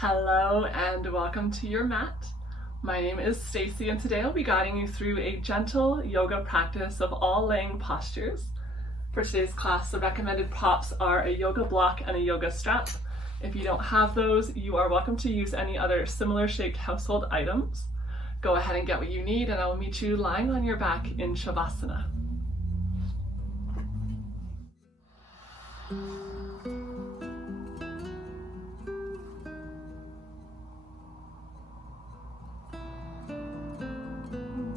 Hello and welcome to your mat. My name is Stacey and today I'll be guiding you through a gentle yoga practice of all laying postures. For today's class, the recommended props are a yoga block and a yoga strap. If you don't have those, you are welcome to use any other similar shaped household items. Go ahead and get what you need and I will meet you lying on your back in Shavasana.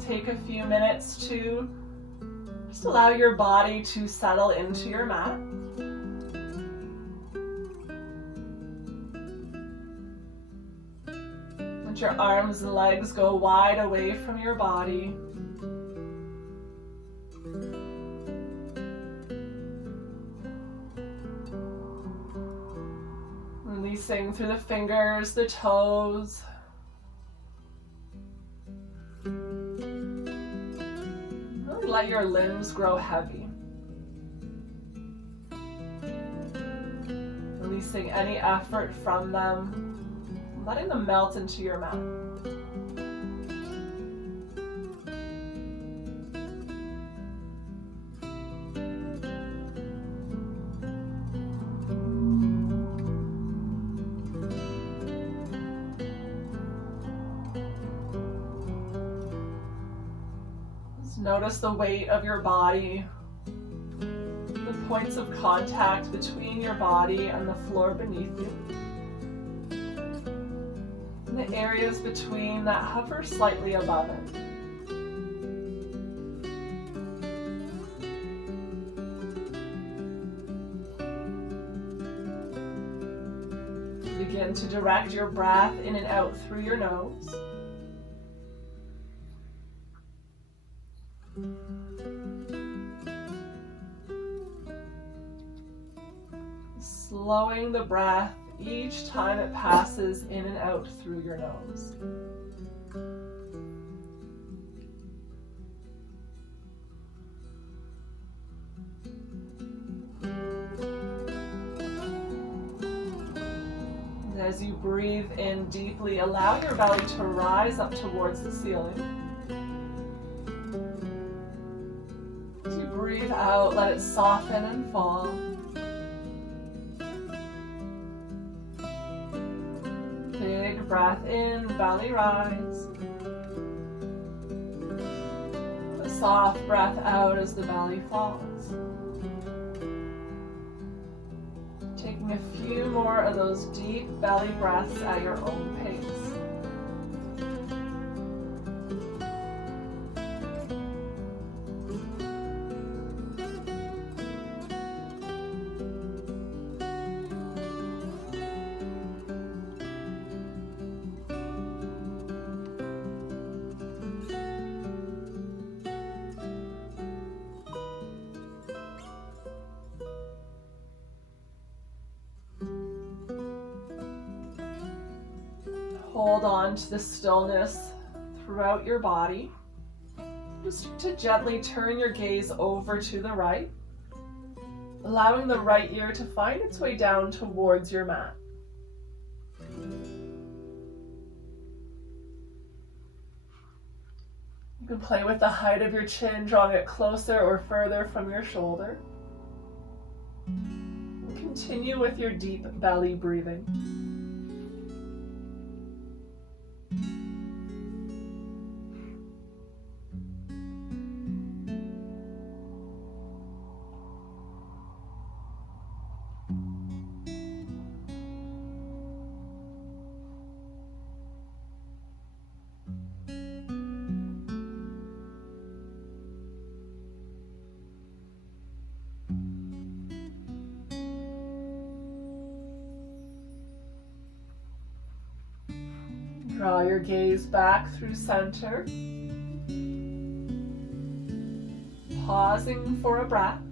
Take a few minutes to just allow your body to settle into your mat. Let your arms and legs go wide away from your body. Releasing through the fingers, the toes. Let your limbs grow heavy. Releasing any effort from them, letting them melt into your mat. Notice the weight of your body, the points of contact between your body and the floor beneath you, and the areas between that hover slightly above it. Begin to direct your breath in and out through your nose. Slowing the breath each time it passes in and out through your nose. And as you breathe in deeply, allow your belly to rise up towards the ceiling. As you breathe out, let it soften and fall. Big breath in, belly rise. A soft breath out as the belly falls. Taking a few more of those deep belly breaths at your own pace. Hold on to the stillness throughout your body. Just to gently turn your gaze over to the right, allowing the right ear to find its way down towards your mat. You can play with the height of your chin, drawing it closer or further from your shoulder. And continue with your deep belly breathing. Draw your gaze back through center, pausing for a breath.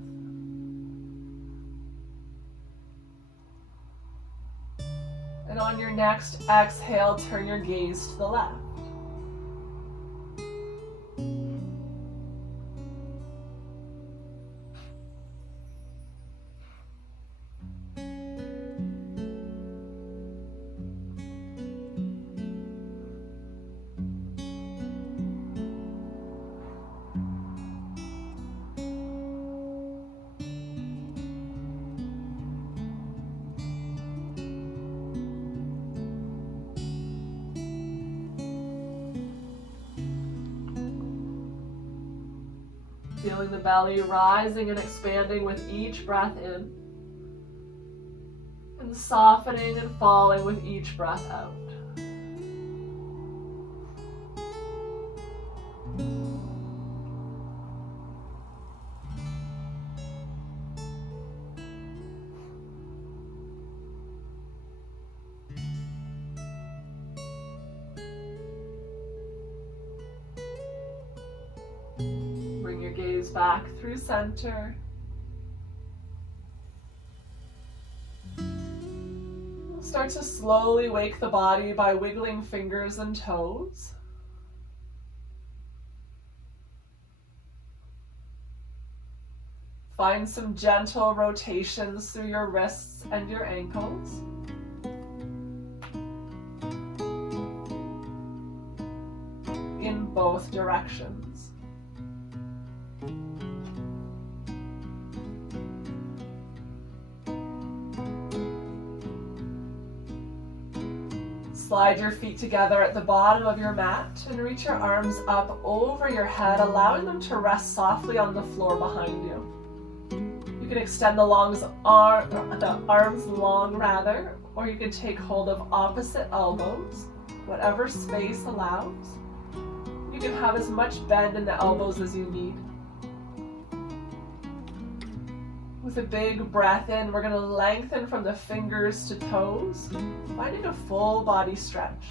And on your next exhale, turn your gaze to the left. Feeling the belly rising and expanding with each breath in, and softening and falling with each breath out. Bring your gaze back through center. Start to slowly wake the body by wiggling fingers and toes. Find some gentle rotations through your wrists and your ankles. In both directions. Slide your feet together at the bottom of your mat and reach your arms up over your head, allowing them to rest softly on the floor behind you. You can extend the arms long rather, or you can take hold of opposite elbows, whatever space allows. You can have as much bend in the elbows as you need. With a big breath in, we're going to lengthen from the fingers to toes, finding a full body stretch.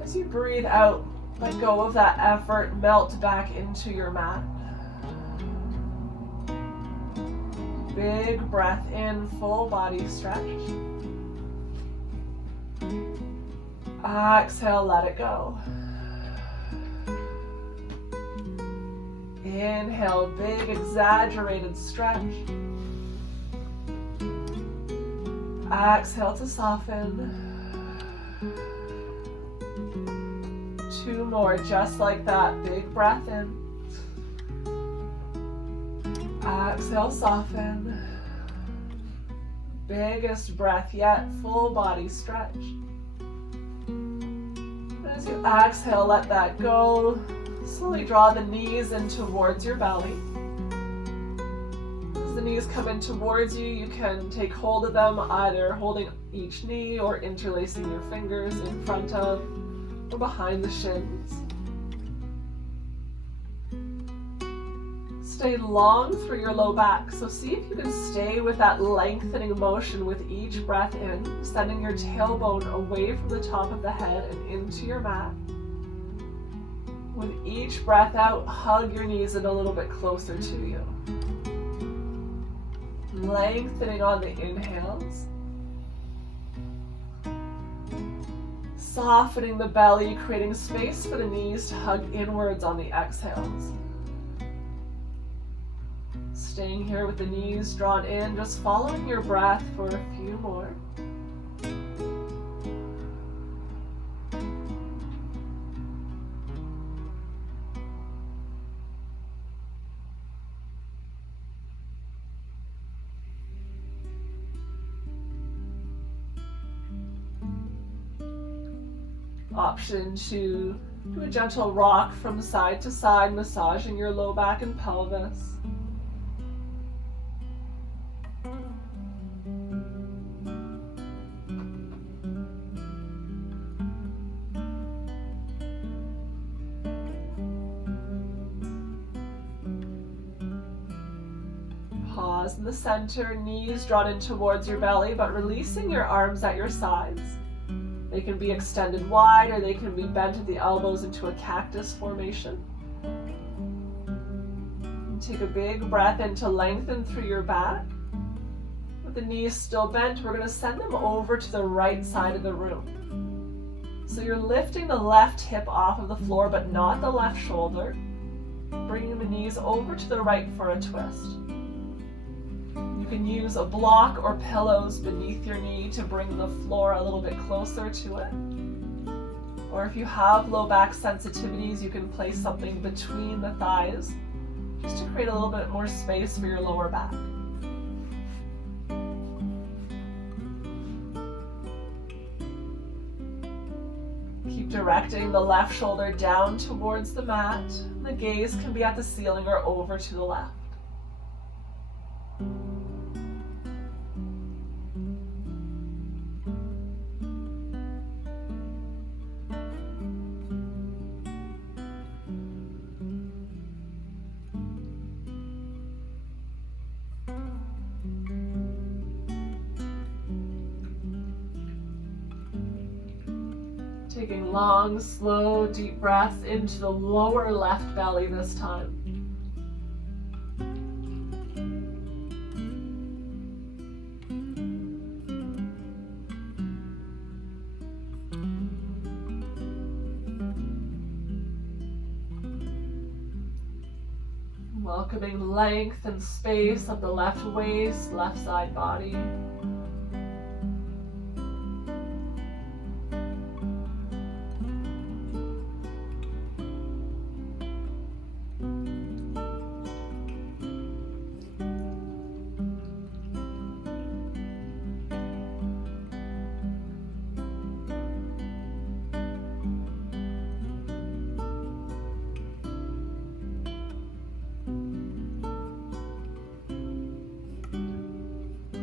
As you breathe out, let go of that effort, melt back into your mat. Big breath in, full body stretch. Exhale, let it go. Inhale, big exaggerated stretch. Exhale to soften. 2 more, just like that. Big breath in. Exhale, soften. Biggest breath yet, full body stretch. As you exhale, let that go. Slowly draw the knees in towards your belly. As the knees come in towards you, you can take hold of them, either holding each knee or interlacing your fingers in front of or behind the shins. Stay long through your low back, so see if you can stay with that lengthening motion with each breath in, sending your tailbone away from the top of the head and into your mat. With each breath out, hug your knees in a little bit closer to you. Lengthening on the inhales. Softening the belly, creating space for the knees to hug inwards on the exhales. Staying here with the knees drawn in, just following your breath for a few more. Option to do a gentle rock from side to side, massaging your low back and pelvis. Pause in the center, knees drawn in towards your belly, but releasing your arms at your sides. They can be extended wide or they can be bent at the elbows into a cactus formation. And take a big breath in to lengthen through your back. With the knees still bent, we're going to send them over to the right side of the room. So you're lifting the left hip off of the floor, but not the left shoulder. Bringing the knees over to the right for a twist. You can use a block or pillows beneath your knee to bring the floor a little bit closer to it. Or if you have low back sensitivities, you can place something between the thighs just to create a little bit more space for your lower back. Keep Directing the left shoulder down towards the mat. The gaze can be at the ceiling or over to the left. Taking long, slow, deep breaths into the lower left belly this time. Welcoming length and space of the left waist, left side body.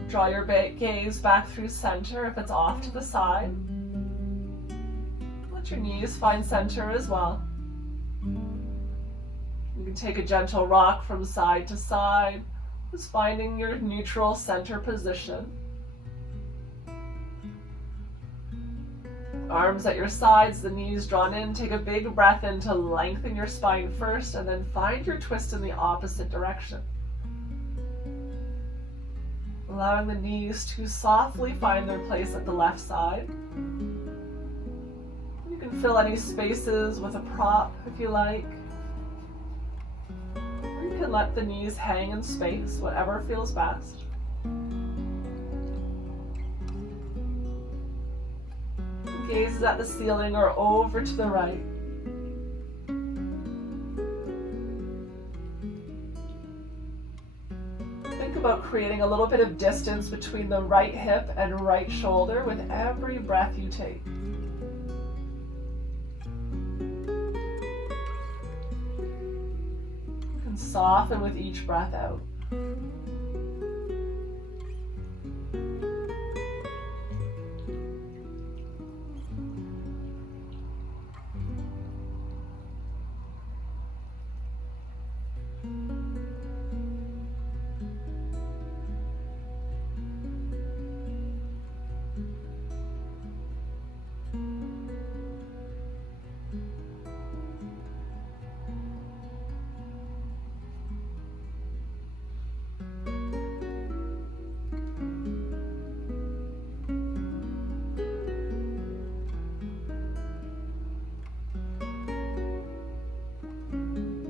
Draw your gaze back through center if it's off to the side. Let your knees find center as well. You can take a gentle rock from side to side, just finding your neutral center position. Arms at your sides, the knees drawn in. Take a big breath in to lengthen your spine first, and then find your twist in the opposite direction. Allowing the knees to softly find their place at the left side. You can fill any spaces with a prop if you like. Or you can let the knees hang in space, whatever feels best. Gaze at the ceiling or over to the right. About creating a little bit of distance between the right hip and right shoulder with every breath you take. You can soften with each breath out.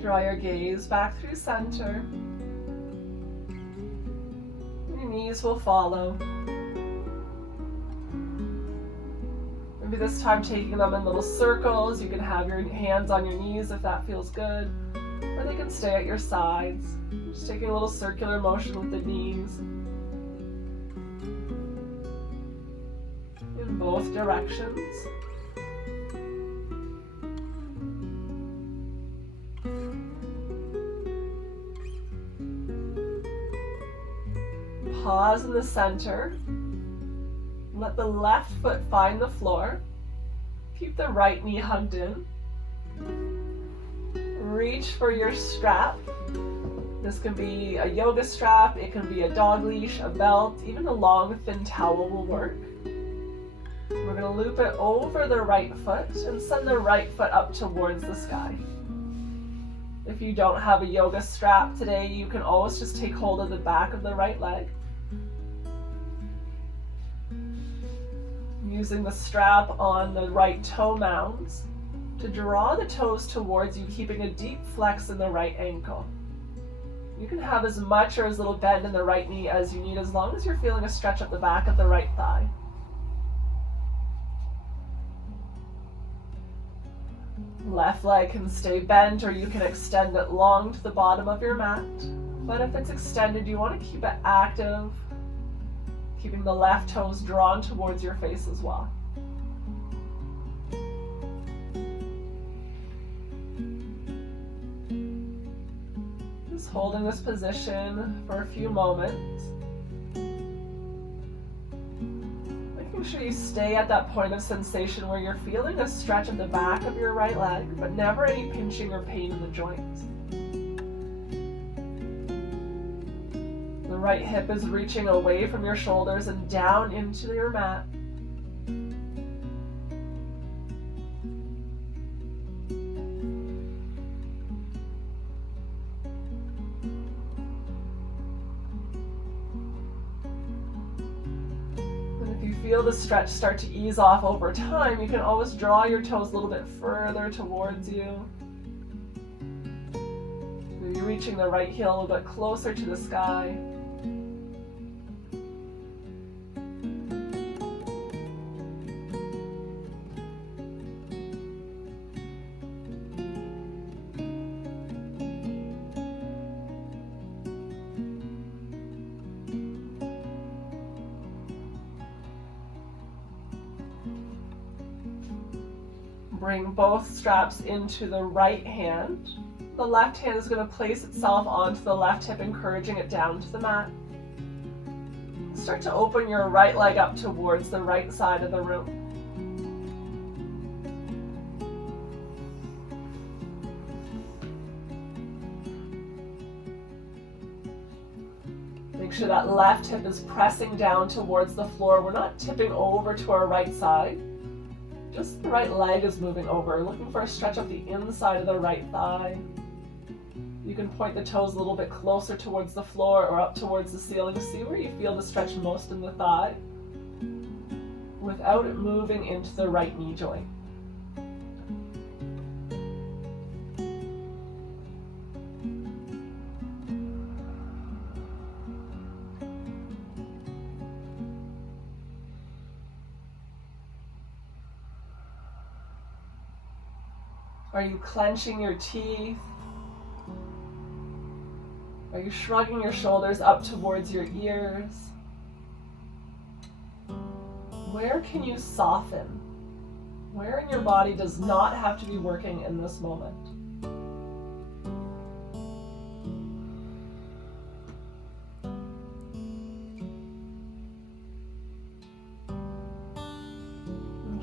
Draw your gaze back through center. Your knees will follow. Maybe this time taking them in little circles. You can have your hands on your knees if that feels good, or they can stay at your sides. Just taking a little circular motion with the knees in both directions. Pause in the center. Let the left foot find the floor. Keep the right knee hugged in. Reach for your strap. This can be a yoga strap, it can be a dog leash, a belt, even a long thin towel will work. We're going to loop it over the right foot and send the right foot up towards the sky. If you don't have a yoga strap today, you can always just take hold of the back of the right leg. Using the strap on the right toe mounds to draw the toes towards you, keeping a deep flex in the right ankle. You can have as much or as little bend in the right knee as you need, as long as you're feeling a stretch up the back of the right thigh. Left leg can stay bent, or you can extend it long to the bottom of your mat. But if it's extended, you want to keep it active, keeping the left toes drawn towards your face as well. holding this position for a few moments. Making sure you stay at that point of sensation where you're feeling a stretch at the back of your right leg, but never any pinching or pain in the joints. The right hip is reaching away from your shoulders and down into your mat. Feel the stretch start to ease off over time, you can always draw your toes a little bit further towards you. Maybe reaching the right heel a little bit closer to the sky. Bring both straps into the right hand. The left hand is going to place itself onto the left hip, encouraging it down to the mat. Start to open your right leg up towards the right side of the room. Make sure that left hip is pressing down towards the floor. We're not tipping over to our right side. Just the right leg is moving over, looking for a stretch up the inside of the right thigh. You can point the toes a little bit closer towards the floor or up towards the ceiling. See where you feel the stretch most in the thigh without it moving into the right knee joint. Are you clenching your teeth? Are you shrugging your shoulders up towards your ears? Where can you soften? Where in your body does not have to be working in this moment?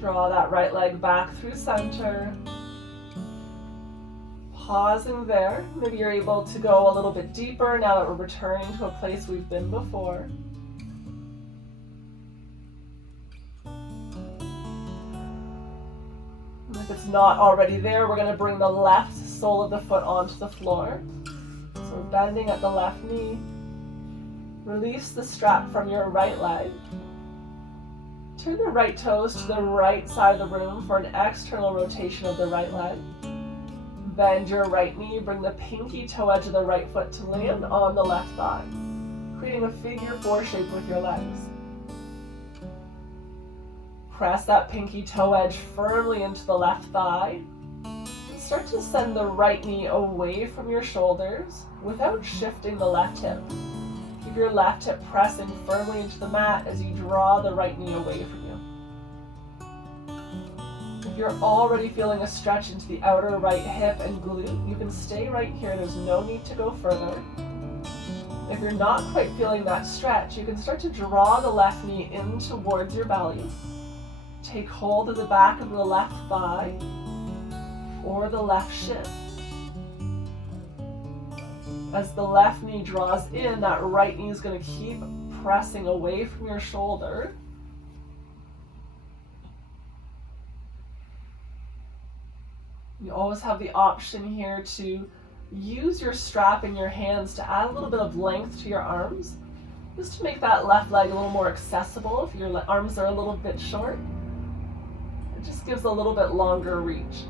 Draw that right leg back through center. Pausing there. Maybe you're able to go a little bit deeper now that we're returning to a place we've been before. And if it's not already there, we're going to bring the left sole of the foot onto the floor. So we're bending at the left knee. Release the strap from your right leg. Turn the right toes to the right side of the room for an external rotation of the right leg. Bend your right knee, bring the pinky toe edge of the right foot to land on the left thigh, creating a figure four shape with your legs. Press that pinky toe edge firmly into the left thigh. And start to send the right knee away from your shoulders without shifting the left hip. Keep your left hip pressing firmly into the mat as you draw the right knee away from you. If you're already feeling a stretch into the outer right hip and glute, you can stay right here. There's no need to go further. If you're not quite feeling that stretch, you can start to draw the left knee in towards your belly. Take hold of the back of the left thigh or the left shin. As the left knee draws in, that right knee is going to keep pressing away from your shoulder. You always have the option here to use your strap in your hands to add a little bit of length to your arms, just to make that left leg a little more accessible if your arms are a little bit short. It just gives a little bit longer reach.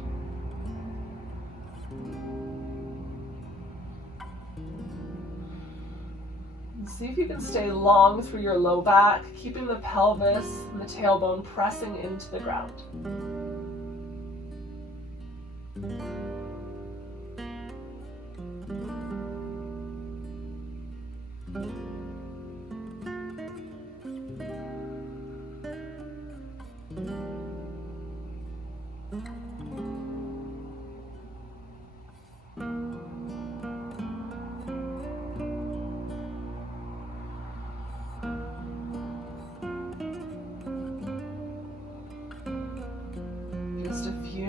And see if you can stay long through your low back, keeping the pelvis and the tailbone pressing into the ground.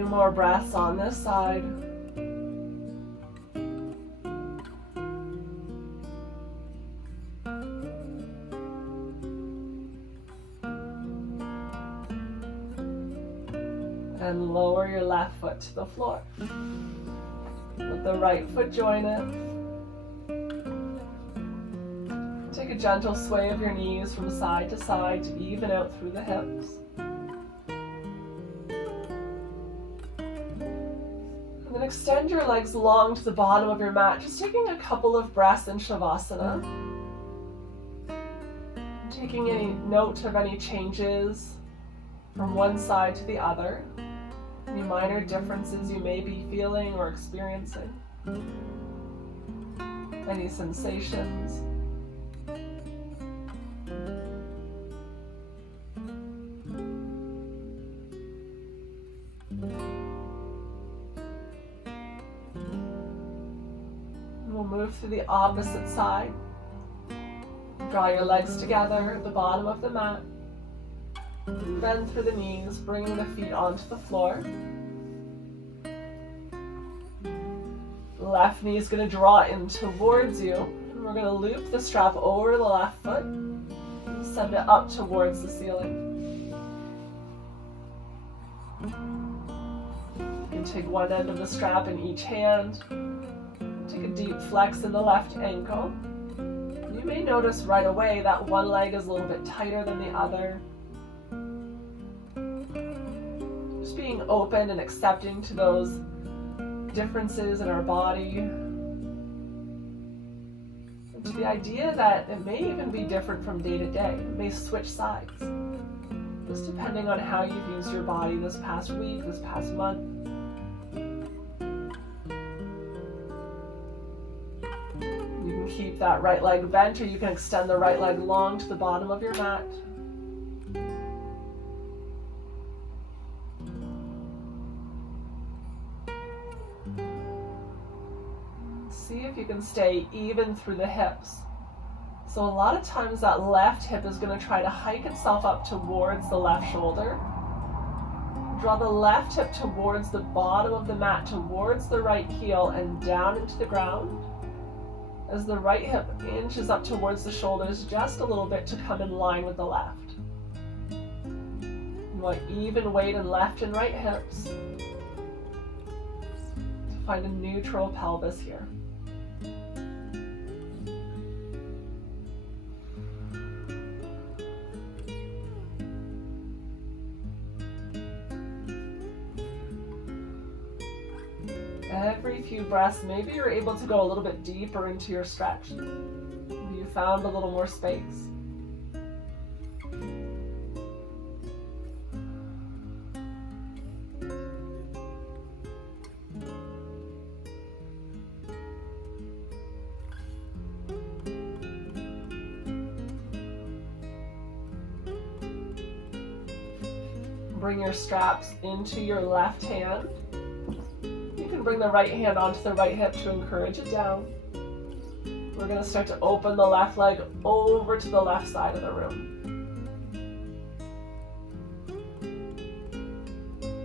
more breaths on this side. And lower your left foot to the floor. Let the right foot join it. Take a gentle sway of your knees from side to side to even out through the hips. And then extend your legs long to the bottom of your mat, just taking a couple of breaths in Shavasana. Taking any note of any changes from one side to the other. Any minor differences you may be feeling or experiencing. Any sensations. We'll move to the opposite side. Draw your legs together at the bottom of the mat. Bend through the knees, bringing the feet onto the floor. The left knee is going to draw in towards you. And we're going to loop the strap over the left foot. Send it up towards the ceiling. You can take one end of the strap in each hand. Take a deep flex in the left ankle. You may notice right away that one leg is a little bit tighter than the other. Just being open and accepting to those differences in our body. And to the idea that it may even be different from day to day. It may switch sides. Just depending on how you've used your body this past week, this past month. You can keep that right leg bent, or you can extend the right leg long to the bottom of your mat. See if you can stay even through the hips. So a lot of times that left hip is going to try to hike itself up towards the left shoulder. Draw the left hip towards the bottom of the mat, towards the right heel and down into the ground. As the right hip inches up towards the shoulders just a little bit to come in line with the left. You want even weight in left and right hips to find a neutral pelvis here. Every few breaths, maybe you're able to go a little bit deeper into your stretch. Maybe you found a little more space. Bring your straps into your left hand. Bring the right hand onto the right hip to encourage it down. We're going to start to open the left leg over to the left side of the room.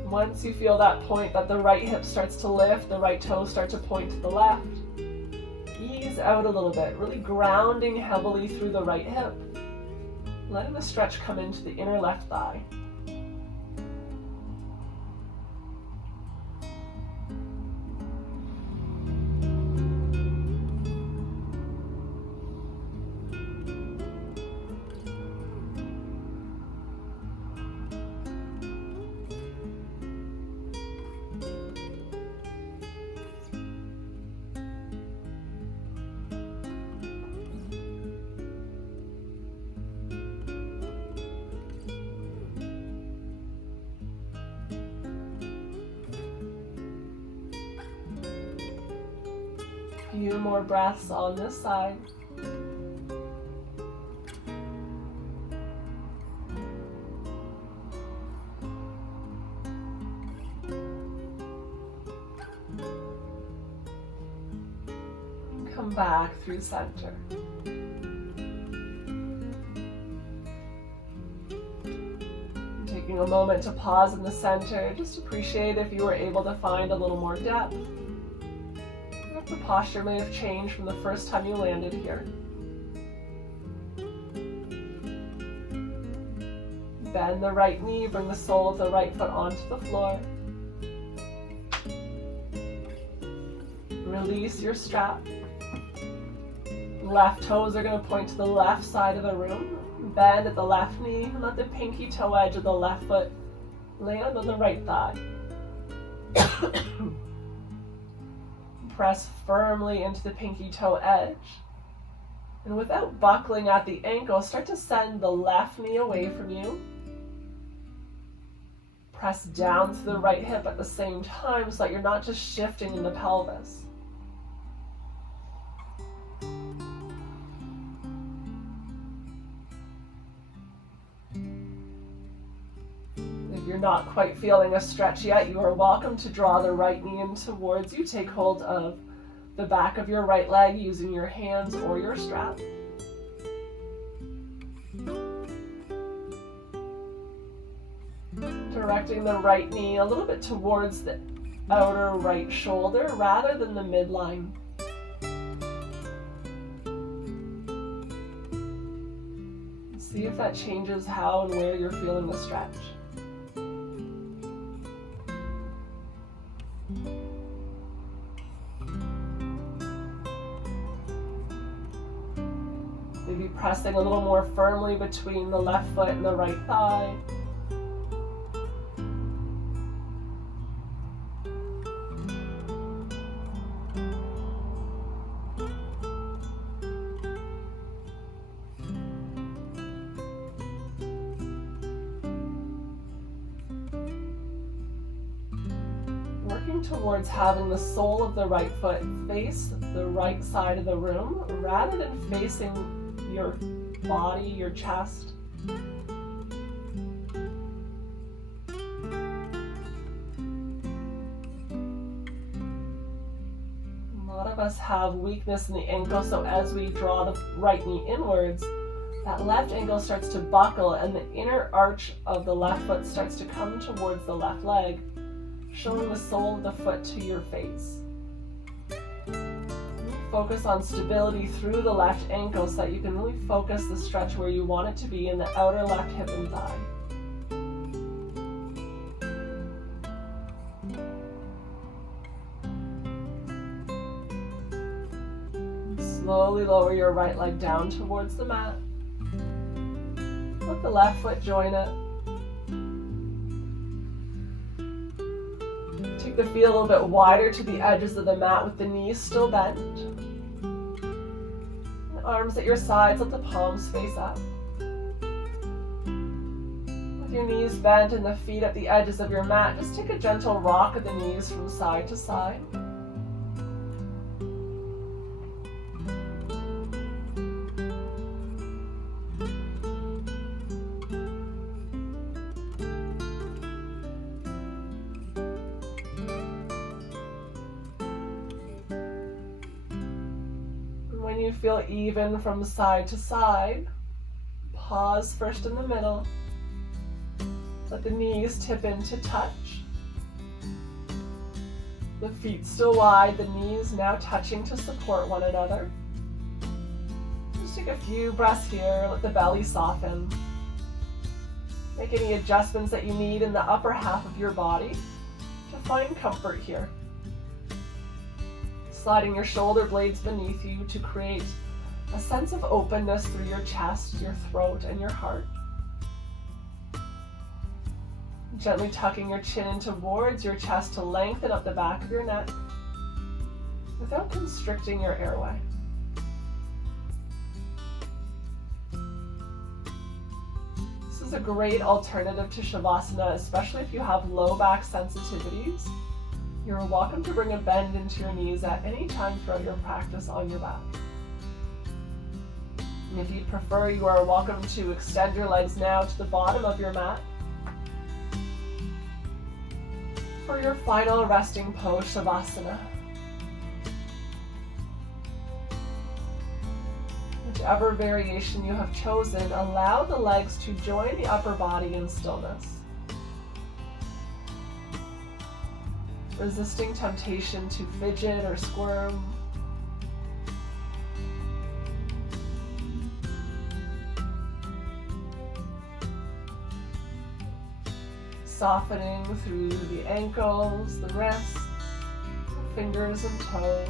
Once you feel that point that the right hip starts to lift, the right toes start to point to the left, ease out a little bit, really grounding heavily through the right hip, letting the stretch come into the inner left thigh. Few more breaths on this side. Come back through center. Take Taking a moment to pause in the center, just appreciate if you were able to find a little more depth. If the posture may have changed from the first time you landed here. Bend the right knee, bring the sole of the right foot onto the floor. Release your strap. Left toes are going to point to the left side of the room. Bend at the left knee and let the pinky toe edge of the left foot land on the right thigh. Press firmly into the pinky toe edge. And without buckling at the ankle, start to send the left knee away from you. Press down to the right hip at the same time so that you're not just shifting in the pelvis. If you're not quite feeling a stretch yet, you are welcome to draw the right knee in towards you. Take hold of the back of your right leg using your hands or your strap. Directing the right knee a little bit towards the outer right shoulder rather than the midline. See if that changes how and where you're feeling the stretch. Maybe pressing a little more firmly between the left foot and the right thigh. Working towards having the sole of the right foot face the right side of the room rather than facing your body, your chest. A lot of us have weakness in the ankle, so as we draw the right knee inwards, that left ankle starts to buckle and the inner arch of the left foot starts to come towards the left leg, showing the sole of the foot to your face. Focus on stability through the left ankle so that you can really focus the stretch where you want it to be in the outer left hip and thigh. Slowly lower your right leg down towards the mat. Let the left foot join it. Take the feet a little bit wider to the edges of the mat with the knees still bent. And arms at your sides, let the palms face up. With your knees bent and the feet at the edges of your mat, just take a gentle rock of the knees from side to side. When you feel even from side to side, pause first in the middle. Let the knees tip into touch. The feet still wide, the knees now touching to support one another. Just take a few breaths here, let the belly soften. Make any adjustments that you need in the upper half of your body to find comfort here. Sliding your shoulder blades beneath you to create a sense of openness through your chest, your throat, and your heart. Gently tucking your chin in towards your chest to lengthen up the back of your neck without constricting your airway. This is a great alternative to Shavasana, especially if you have low back sensitivities. You're welcome to bring a bend into your knees at any time throughout your practice on your back. And if you'd prefer, you are welcome to extend your legs now to the bottom of your mat for your final resting pose, Shavasana. Whichever variation you have chosen, allow the legs to join the upper body in stillness. resisting temptation to fidget or squirm. Softening through the ankles, the wrists, the fingers and toes.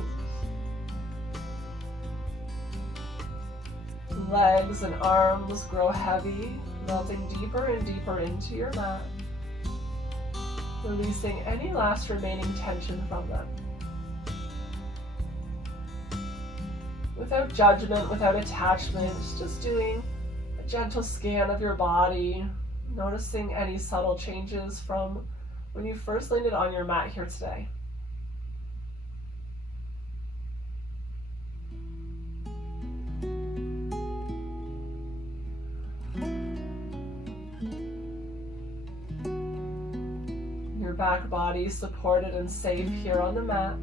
Legs and arms grow heavy, melting deeper and deeper into your mat, releasing any last remaining tension from them. Without judgment, without attachment, just doing a gentle scan of your body, noticing any subtle changes from when you first landed on your mat here today. Your back body supported and safe here on the mat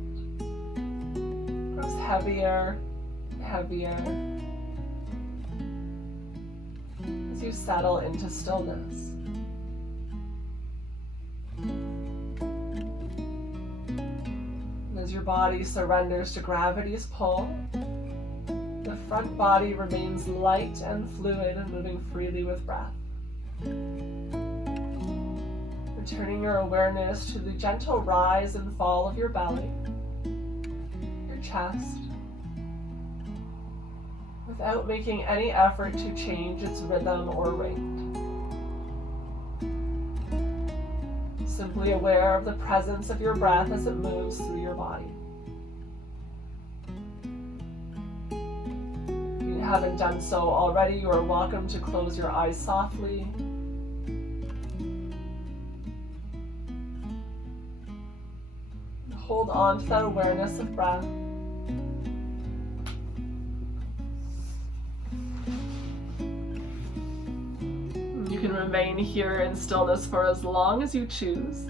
grows heavier and heavier as you settle into stillness. And as your body surrenders to gravity's pull, the front body remains light and fluid and moving freely with breath. Returning your awareness to the gentle rise and fall of your belly, your chest, without making any effort to change its rhythm or rate. Simply aware of the presence of your breath as it moves through your body. If you haven't done so already, you are welcome to close your eyes softly. Hold on to that awareness of breath. You can remain here in stillness for as long as you choose,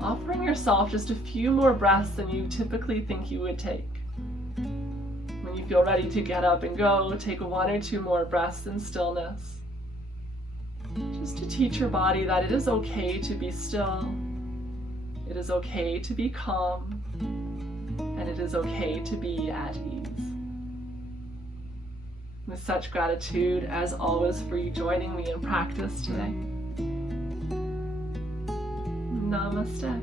offering yourself just a few more breaths than you typically think you would take. When you feel ready to get up and go, take 1 or 2 more breaths in stillness, just to teach your body that it is okay to be still. It is okay to be calm, and it is okay to be at ease. With such gratitude, as always, for you joining me in practice today. Namaste.